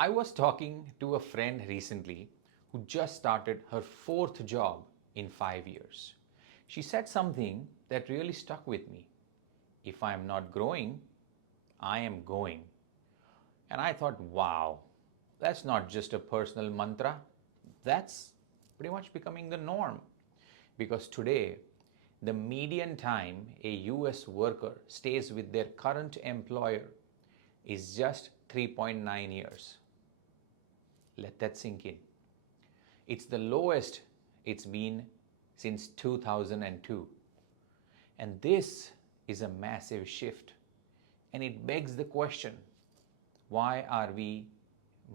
I was talking to a friend recently who just started her fourth job in 5 years. She said something that really stuck with me. If I am not growing, I am going. And I thought, wow, that's not just a personal mantra, that's pretty much becoming the norm. Because today, the median time a US worker stays with their current employer is just 3.9 years. Let that sink in. It's the lowest it's been since 2002. And this is a massive shift. And it begs the question, why are we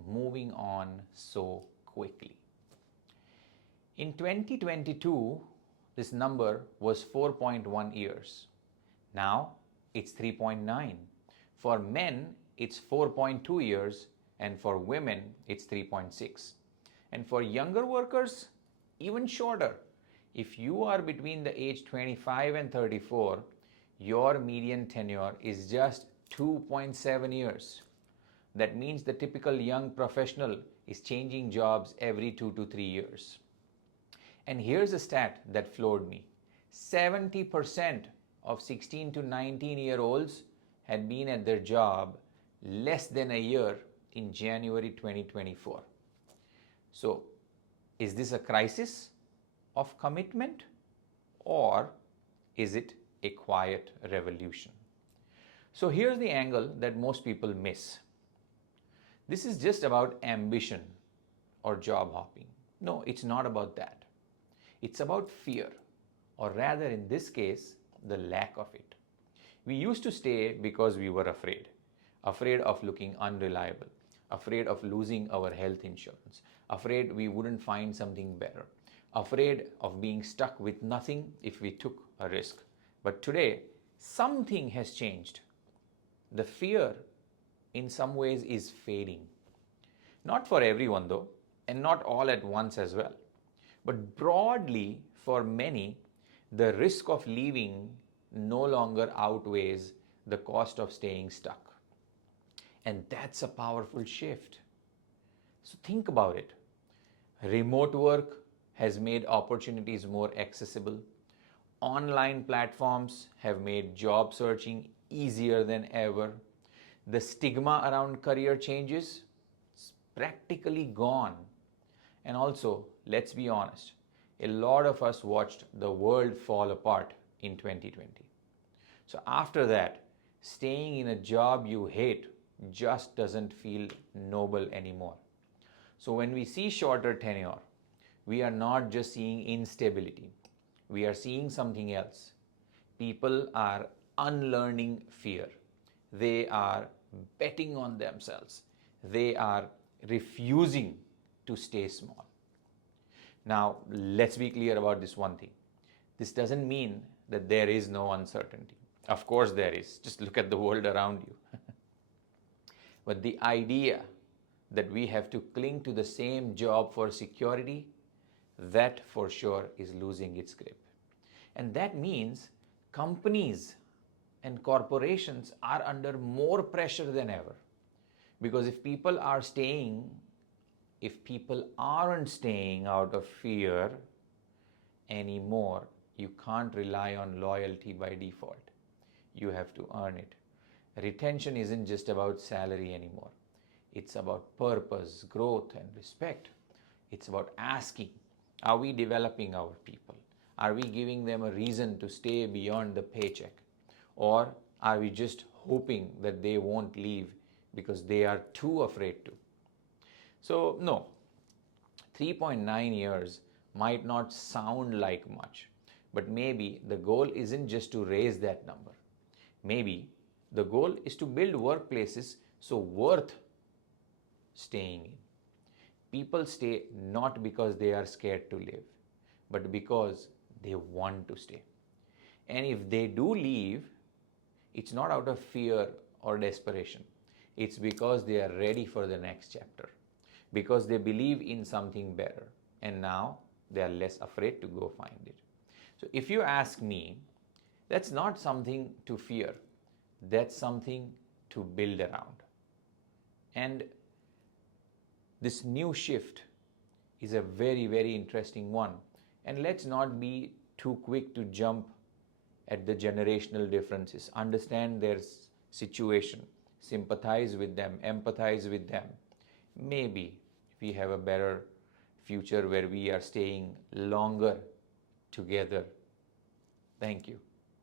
moving on so quickly? In 2022, this number was 4.1 years. Now it's 3.9. For men, it's 4.2 years, and for women, it's 3.6. And for younger workers, even shorter. If you are between the age 25 and 34, your median tenure is just 2.7 years. That means the typical young professional is changing jobs every 2 to 3 years. And here's a stat that floored me. 70% of 16 to 19-year-olds had been at their job less than a year in January 2024. So, is this a crisis of commitment, or is it a quiet revolution? So here's the angle that most people miss. This is just about ambition or job hopping. No, it's not about that. It's about fear, or rather in this case, the lack of it. We used to stay because we were afraid of looking unreliable, afraid of losing our health insurance, afraid we wouldn't find something better, afraid of being stuck with nothing if we took a risk. But today, something has changed. The fear, in some ways, is fading. Not for everyone, though, and not all at once as well. But broadly, for many, the risk of leaving no longer outweighs the cost of staying stuck. And that's a powerful shift. So think about it. Remote work has made opportunities more accessible. Online platforms have made job searching easier than ever. The stigma around career changes is practically gone. And also, let's be honest, a lot of us watched the world fall apart in 2020. So after that, staying in a job you hate just doesn't feel noble anymore. So when we see shorter tenure, we are not just seeing instability. We are seeing something else. People are unlearning fear. They are betting on themselves. They are refusing to stay small. Now, let's be clear about this one thing. This doesn't mean that there is no uncertainty. Of course there is. Just look at the world around you. But the idea that we have to cling to the same job for security, that for sure is losing its grip. And that means companies and corporations are under more pressure than ever. Because if people aren't staying out of fear anymore, you can't rely on loyalty by default. You have to earn it. Retention isn't just about salary anymore. It's about purpose, growth, and respect. It's about asking, are we developing our people? Are we giving them a reason to stay beyond the paycheck? Or are we just hoping that they won't leave because they are too afraid to? So, no, 3.9 years might not sound like much, but maybe the goal isn't just to raise that number. Maybe the goal is to build workplaces so worth staying in. People stay not because they are scared to live, but because they want to stay. And if they do leave, it's not out of fear or desperation. It's because they are ready for the next chapter, because they believe in something better, and now they are less afraid to go find it. So if you ask me, that's not something to fear. That's something to build around. And This new shift is a very, very interesting one. And let's not be too quick to jump at the generational differences. Understand their situation, sympathize with them, empathize with them. Maybe we have a better future where we are staying longer together. Thank you.